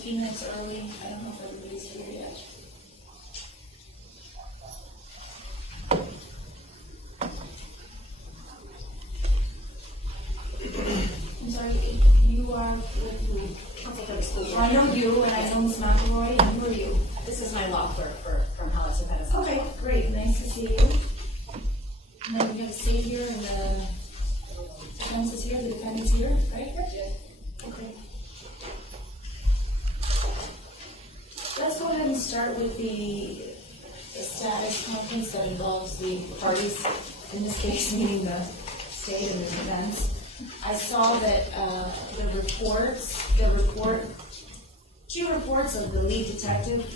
few minutes early. I don't know if everybody's here yet. I'm sorry, you are with who? Council for the school year. I know you, and I know Ms. McElroy, and who are you? This is my law clerk from Hellas and Pettis. Okay, great, nice to see you. And then we have a state here, and the defense is here, the defendant's here, right? Okay. Let's go ahead and start with the status conference that involves the parties, in this case, meaning the state and the defense. I saw that two reports of the lead detective,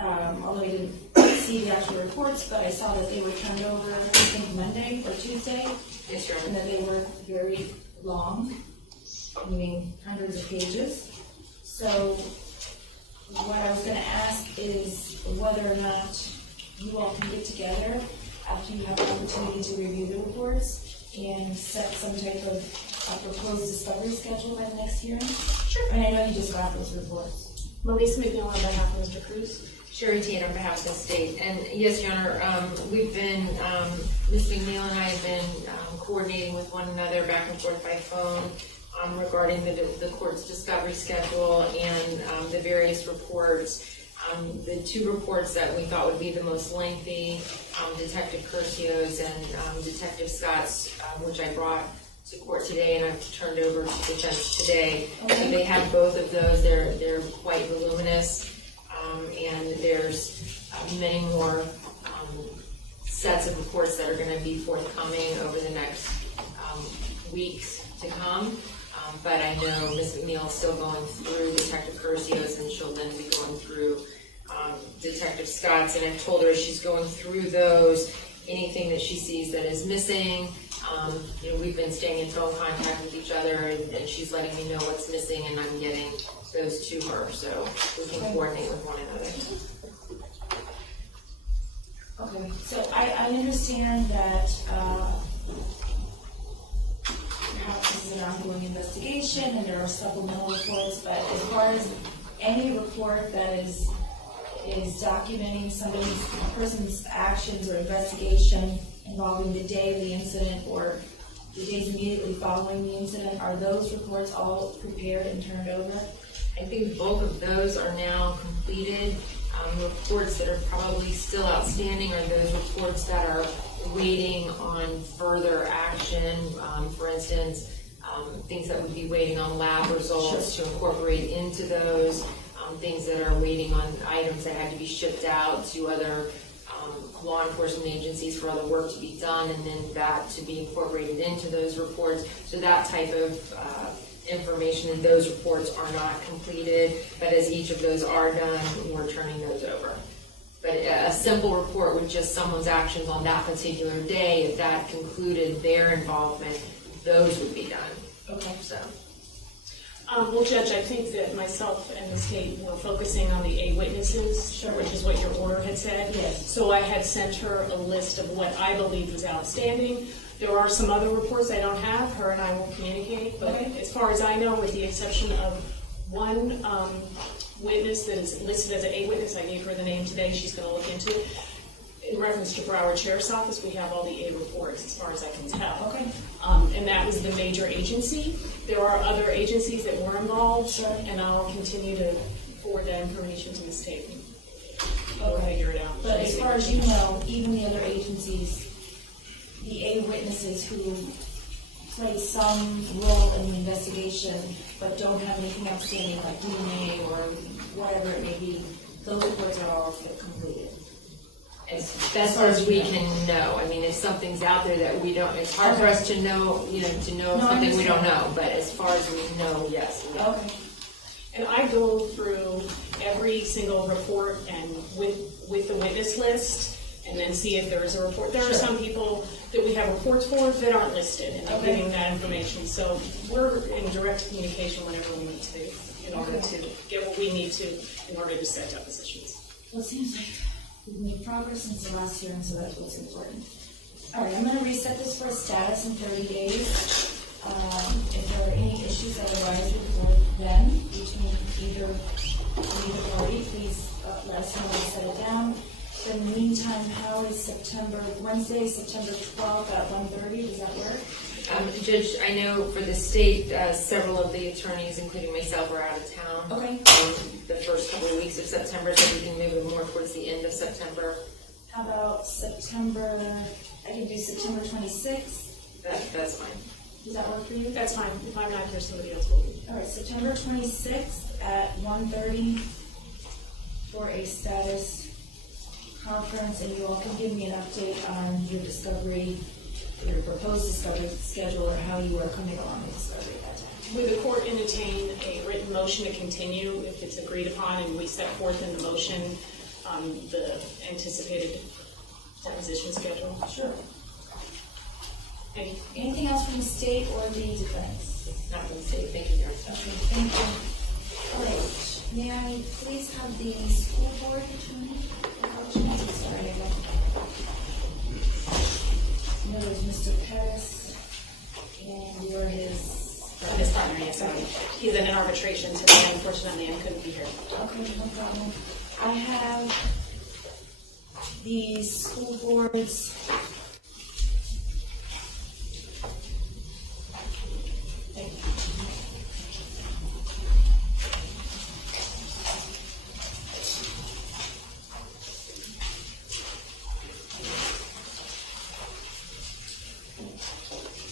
although I didn't see the actual reports, but I saw that they were turned over, I think, Monday or Tuesday. Yes, Your Honor. And that they were very long, meaning hundreds of pages. So what I was going to ask is whether or not you all can get together after you have an opportunity to review the reports and set some type of proposed discovery schedule by the next hearing. Sure. And I know you just got those reports. Melissa McNeil on behalf of Mr. Cruz. Sherry Tate on behalf of the state. And yes, Your Honor, we've been, Ms. McNeil and I have been coordinating with one another back and forth by phone regarding the court's discovery schedule and the various reports. The two reports that we thought would be the most lengthy, Detective Curcio's and Detective Scott's, which I brought to court today and I've turned over to defense today. Okay. So they have both of those. They're quite voluminous, and there's many more sets of reports that are going to be forthcoming over the next weeks to come. But I know Ms. McNeil is still going through Detective Curcio's, and she'll then be going through Detective Scott's. And I've told her as she's going through those, anything that she sees that is missing, we've been staying in phone contact with each other, and she's letting me know what's missing, and I'm getting those to her, so we can coordinate with one another. Okay, so I understand that perhaps this is an ongoing investigation and there are supplemental reports, but as far as any report that is documenting a person's actions or investigation involving the day of the incident or the days immediately following the incident, are those reports all prepared and turned over? I think the bulk of those are now completed. Reports that are probably still outstanding are those reports that are waiting on further action. For instance, things that would be waiting on lab results to incorporate into those, things that are waiting on items that had to be shipped out to other law enforcement agencies for other work to be done, and then that to be incorporated into those reports. So that type of information in those reports are not completed, but as each of those are done, we're turning those over. But a simple report with just someone's actions on that particular day, if that concluded their involvement, those would be done. Okay. So. Well, Judge, I think that myself and the state were focusing on the 8 witnesses, Sure. which is what your order had said. Yes. So I had sent her a list of what I believe was outstanding. There are some other reports I don't have. Her and I will communicate. But Okay. as far as I know, with the exception of one witness that is listed as an 8 witness, I gave her the name today. She's going to look into it. In reference to Broward Sheriff's Office, we have all the 8 reports, as far as I can tell. Okay. And that was the major agency. There are other agencies that were involved, Sure. and I'll continue to forward that information to the state. We'll Okay. figure it out. But as far as you know, even the other agencies, the 8 witnesses who played some role in the investigation but don't have anything outstanding like DNA or whatever it may be, those reports are all completed. As best as we can know. I mean, if something's out there that we don't, it's hard for us to know, to know No, I something we don't understand. know. But as far as we know, yes. Okay. And I go through every single report and with the witness list, and then see if there is a report. There are Sure. some people that we have reports for that aren't listed, and I'm Okay. giving that information. So we're in direct communication whenever we need to be in order to get what we need to in order to set depositions. Well, it seems like we've made progress since the last hearing, so that's what's important. All right, I'm going to reset this for a status in 30 days. If there are any issues that arise before then, between either any authority, please let us know when to set it down. In the meantime, how is Wednesday, September 12th at 1:30, does that work? Judge, I know for the state, several of the attorneys, including myself, are out of town. Okay. The first couple of weeks of September, so we can move it more towards the end of September. How about I can do September 26th, That's fine. does that work for you? That's fine. If I'm not here, somebody else will be. All right, September 26th at 1:30 for a status conference, and you all can give me an update on your proposed discovery schedule, or how you are coming along with discovery at that time. Would the court entertain a written motion to continue if it's agreed upon and we set forth in the motion the anticipated deposition schedule? Sure. Any? Anything else from the state or the defense? Not from the state. Thank you, Your Honor. Okay, thank you. All right, may I please have the school board attorney? Sorry, I got. No, there's Mr. Pettis, and you're His partner, yes, sorry. He's in an arbitration today, unfortunately, and couldn't be here. Okay, no problem. I have the school boards.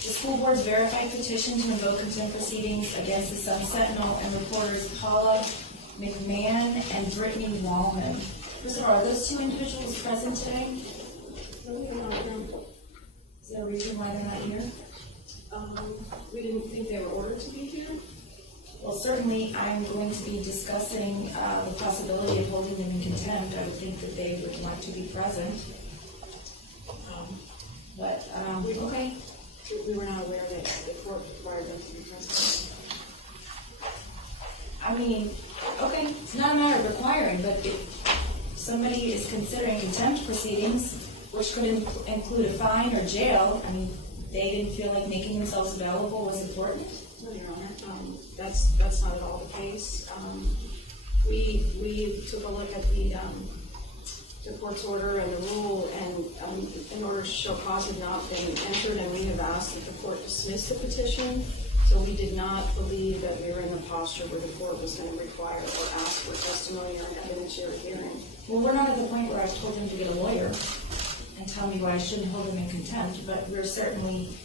The school board's verified petition to invoke contempt proceedings against the Sun Sentinel and reporters Paula McMahon and Brittany Wallman. First of all, are those two individuals present today? Is there a reason why they're not here? We didn't think they were ordered to be here. Well, certainly I'm going to be discussing the possibility of holding them in contempt. I would think that they would like to be present. But, okay. We were not aware that the court required them to be present. I mean, okay, it's not a matter of requiring, but if somebody is considering contempt proceedings, which could include a fine or jail, I mean, they didn't feel like making themselves available was important? No, Your Honor, that's not at all the case. We took a look at the court's order and the rule, and in order to show cause had not been entered, and we have asked that the court dismiss the petition. So we did not believe that we were in the posture where the court was going to require or ask for testimony or an evidentiary hearing. Well, we're not at the point where I've told him to get a lawyer and tell me why I shouldn't hold him in contempt, but we're certainly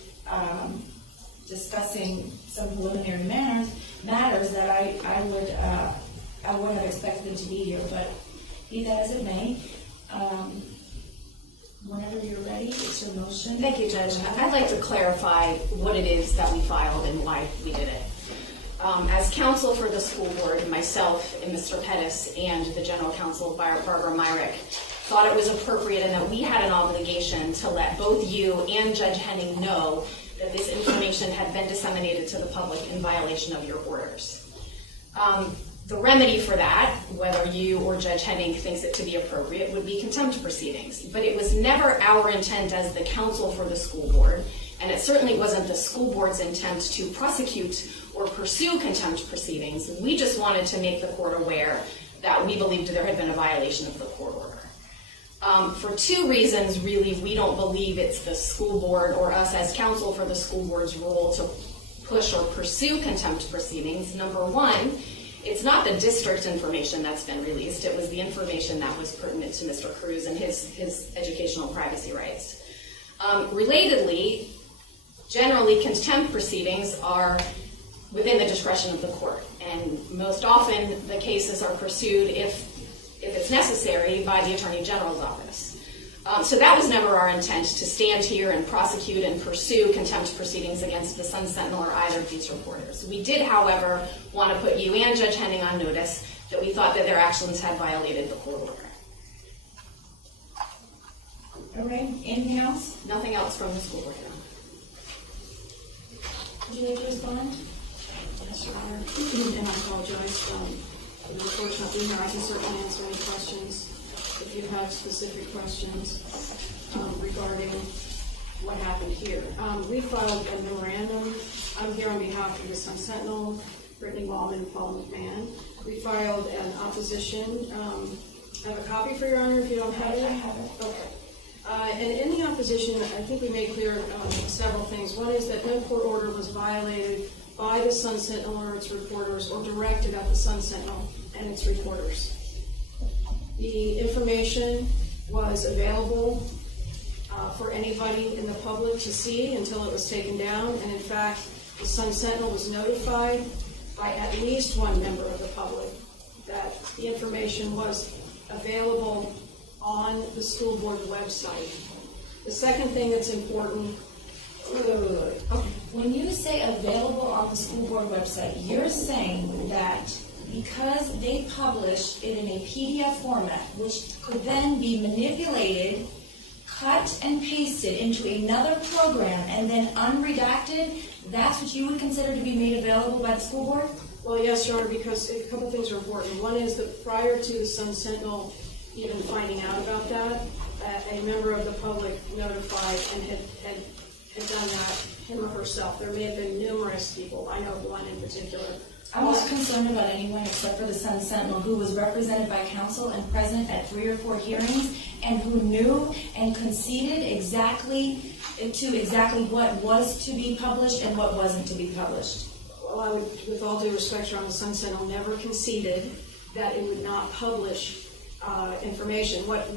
discussing some preliminary matters that I would have expected them to be here, but be that as it may, whenever you're ready, it's your motion. Thank you, Judge. I'd like to clarify what it is that we filed and why we did it. As counsel for the school board, myself and Mr. Pettis and the general counsel, Barbara Myrick, thought it was appropriate and that we had an obligation to let both you and Judge Henning know that this information had been disseminated to the public in violation of your orders. The remedy for that, whether you or Judge Henning thinks it to be appropriate, would be contempt proceedings. But it was never our intent as the counsel for the school board, and it certainly wasn't the school board's intent to prosecute or pursue contempt proceedings. We just wanted to make the court aware that we believed there had been a violation of the court order. For two reasons, really, we don't believe it's the school board or us as counsel for the school board's role to push or pursue contempt proceedings. Number one, it's not the district information that's been released. It was the information that was pertinent to Mr. Cruz and his educational privacy rights. Relatedly, generally contempt proceedings are within the discretion of the court, and most often the cases are pursued if it's necessary by the Attorney General's office. So that was never our intent, to stand here and prosecute and pursue contempt proceedings against the Sun Sentinel or either of these reporters. We did, however, want to put you and Judge Henning on notice that we thought that their actions had violated the court order. All right, anything else? Nothing else from the school board. Would you like to respond? Yes, Your Honor. And I apologize for the report's not being here. I can certainly answer any questions if you have specific questions regarding what happened here. We filed a memorandum. I'm here on behalf of the Sun Sentinel Brittany Wallman and Paul McMahon. We filed an opposition. I have a copy for Your Honor if you don't have it. I have it. Okay. And in the opposition, I think we made clear several things. One is that no court order was violated by the Sun Sentinel or its reporters or directed at the Sun Sentinel and its reporters. The information was available for anybody in the public to see until it was taken down, and in fact, the Sun Sentinel was notified by at least one member of the public that the information was available on the school board website. The second thing that's important, When you say available on the school board website, you're saying that because they published it in a PDF format, which could then be manipulated, cut and pasted into another program, and then unredacted, that's what you would consider to be made available by the school board? well, yes, Your Honor, because a couple things are important. One is that prior to the Sun Sentinel even finding out about that, a member of the public notified and had done that, him or herself. There may have been numerous people. I know of one in particular. I'm not concerned about anyone except for the Sun Sentinel, who was represented by counsel and present at 3 or 4 hearings, and who knew and conceded exactly what was to be published and what wasn't to be published. Well, I would, with all due respect, Your Honor, the Sun Sentinel never conceded that it would not publish information. What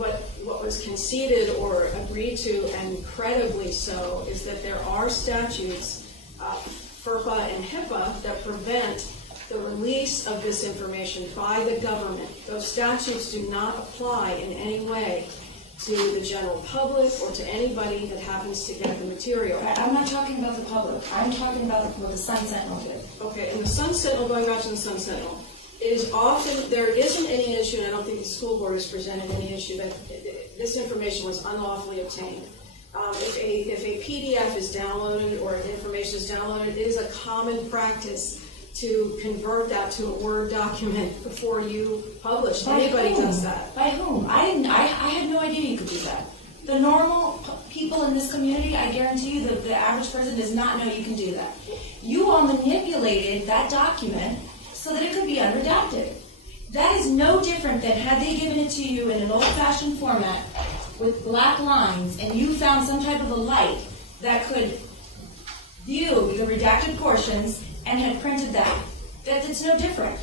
was conceded or agreed to, and credibly so, is that there are statutes, FERPA and HIPAA, that prevent the release of this information by the government. Those statutes do not apply in any way to the general public or to anybody that happens to get the material. I'm not talking about the public. I'm talking about what the Sun Sentinel did. Okay, and the Sun Sentinel, going back to the Sun Sentinel, it is often, there isn't any issue, and I don't think the school board has presented any issue, that this information was unlawfully obtained. If a PDF is downloaded or information is downloaded, it is a common practice to convert that to a Word document before you publish. Anybody does that. By whom? I had no idea you could do that. The normal people in this community, I guarantee you that the average person does not know you can do that. You all manipulated that document so that it could be unredacted. That is no different than had they given it to you in an old-fashioned format with black lines, and you found some type of a light that could view the redacted portions and had printed that. It's no different.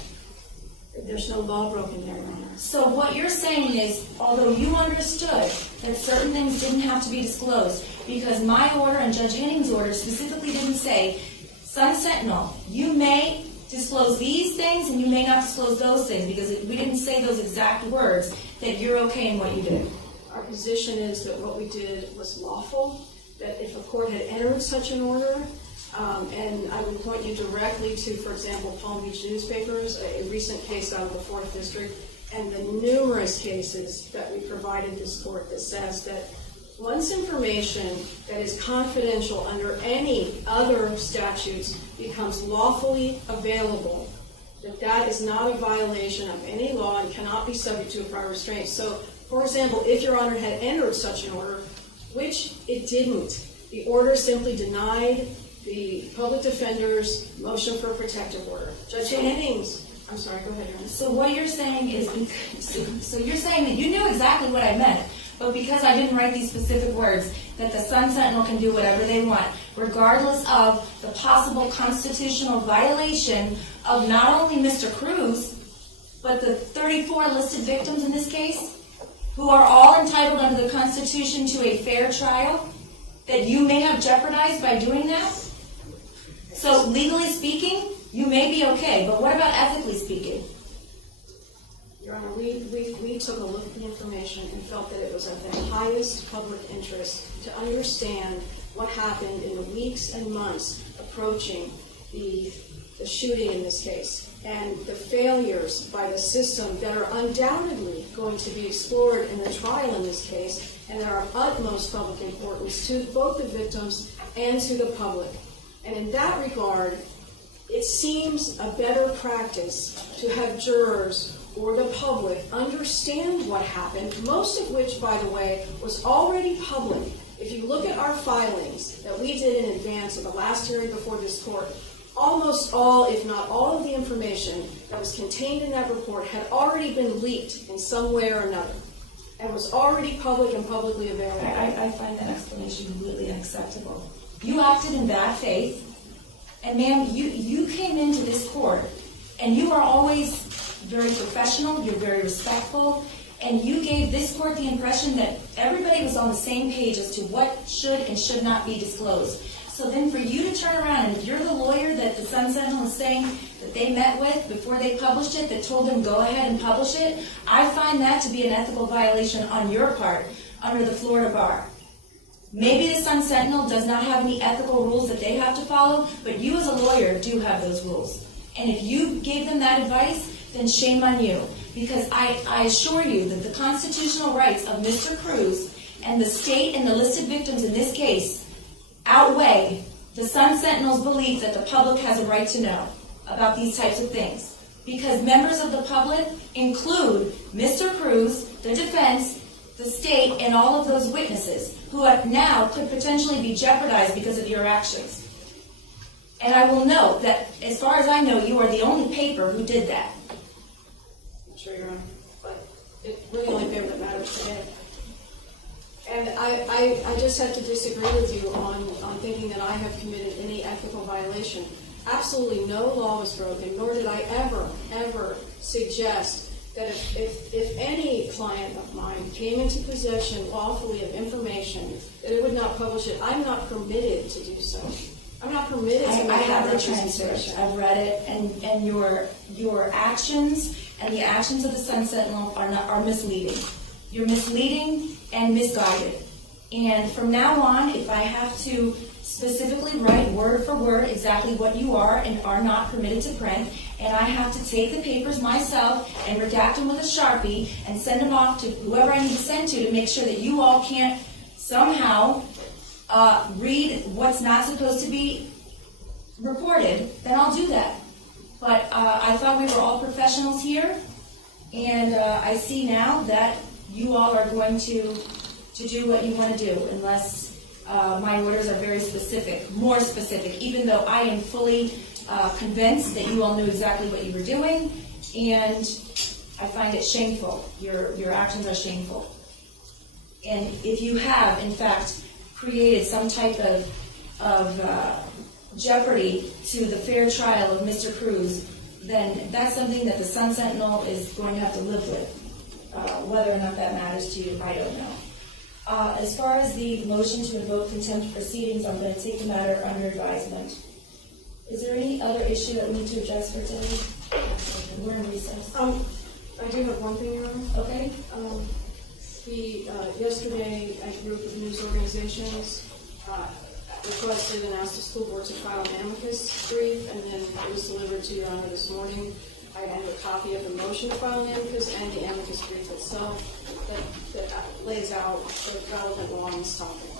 There's no law broken there, Your Honor. So what you're saying is, although you understood that certain things didn't have to be disclosed, because my order and Judge Henning's order specifically didn't say, Sun Sentinel, you may disclose these things and you may not disclose those things, because we didn't say those exact words, that you're okay in what you did. Our position is that what we did was lawful, that if a court had entered such an order, and I would point you directly to, for example, Palm Beach newspapers, a recent case out of the 4th District, and the numerous cases that we provided this court that says that once information that is confidential under any other statutes becomes lawfully available, that is not a violation of any law and cannot be subject to a prior restraint. So, for example, if Your Honor had entered such an order, which it didn't, the order simply denied the public defender's motion for a protective order. Judge Henning's, I'm sorry, go ahead, Your Honor. So what you're saying is, so you're saying that you knew exactly what I meant, but because I didn't write these specific words, that the Sun Sentinel can do whatever they want, regardless of the possible constitutional violation of not only Mr. Cruz, but the 34 listed victims in this case, who are all entitled under the Constitution to a fair trial, that you may have jeopardized by doing that? So legally speaking, you may be okay, but what about ethically speaking? Your Honor, we took a look at the information and felt that it was of the highest public interest to understand what happened in the weeks and months approaching the shooting in this case, and the failures by the system that are undoubtedly going to be explored in the trial in this case, and that are of utmost public importance to both the victims and to the public. And in that regard, it seems a better practice to have jurors or the public understand what happened, most of which, by the way, was already public. If you look at our filings that we did in advance of the last hearing before this court, almost all, if not all of the information that was contained in that report had already been leaked in some way or another, and was already public and publicly available. I find that explanation completely unacceptable. You acted in bad faith, and ma'am, you came into this court, and you are always very professional, you're very respectful, and you gave this court the impression that everybody was on the same page as to what should and should not be disclosed. So then for you to turn around, and if you're the lawyer that the Sun Sentinel is saying that they met with before they published it, that told them go ahead and publish it, I find that to be an ethical violation on your part under the Florida bar. Maybe the Sun Sentinel does not have any ethical rules that they have to follow, but you as a lawyer do have those rules. And if you gave them that advice, then shame on you. Because I assure you that the constitutional rights of Mr. Cruz and the state and the listed victims in this case outweigh the Sun Sentinel's belief that the public has a right to know about these types of things. Because members of the public include Mr. Cruz, the defense, the state, and all of those witnesses who now could potentially be jeopardized because of your actions. And I will note that, as far as I know, you are the only paper who did that. I'm sure Your Honor, but we're the only paper that matters today. And I just have to disagree with you on thinking that I have committed any ethical violation. Absolutely no law was broken, nor did I ever suggest that if any client of mine came into possession lawfully of information, that it would not publish it. I'm not permitted to do so. I'm not permitted to I make have that the transcript. representation. I've read it, and your actions and the actions of the Sun Sentinel are misleading. You're misleading and misguided. And from now on, if I have to specifically write word for word exactly what you are and are not permitted to print, and I have to take the papers myself and redact them with a Sharpie and send them off to whoever I need to send to make sure that you all can't somehow read what's not supposed to be reported, then I'll do that. But I thought we were all professionals here, and I see now that you all are going to do what you want to do, unless my orders are very specific, more specific, even though I am fully convinced that you all knew exactly what you were doing, and I find it shameful. Your actions are shameful. And if you have, in fact, created some type of jeopardy to the fair trial of Mr. Cruz, then that's something that the Sun Sentinel is going to have to live with. Whether or not that matters to you, I don't know. As far as the motion to invoke contempt proceedings, I'm going to take the matter under advisement. Is there any other issue that we need to address for today? We're in recess. I do have one thing, Your Honor. Okay. Yesterday, a group of news organizations requested and asked the school board to file an amicus brief, and then it was delivered to Your Honor this morning. I have a copy of the motion to file an amicus and the amicus brief itself that lays out the relevant law on this topic.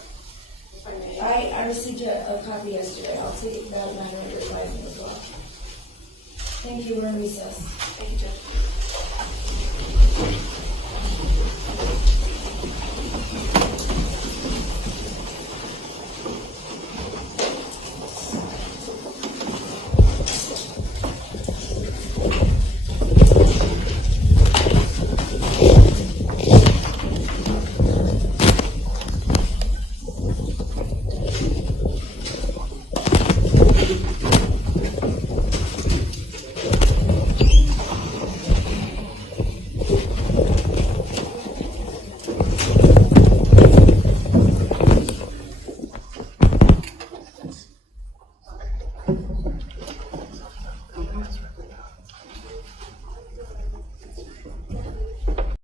If I may. I received a copy yesterday. I'll take that matter under advisement as well. Thank you. We're in recess. Thank you, Judge.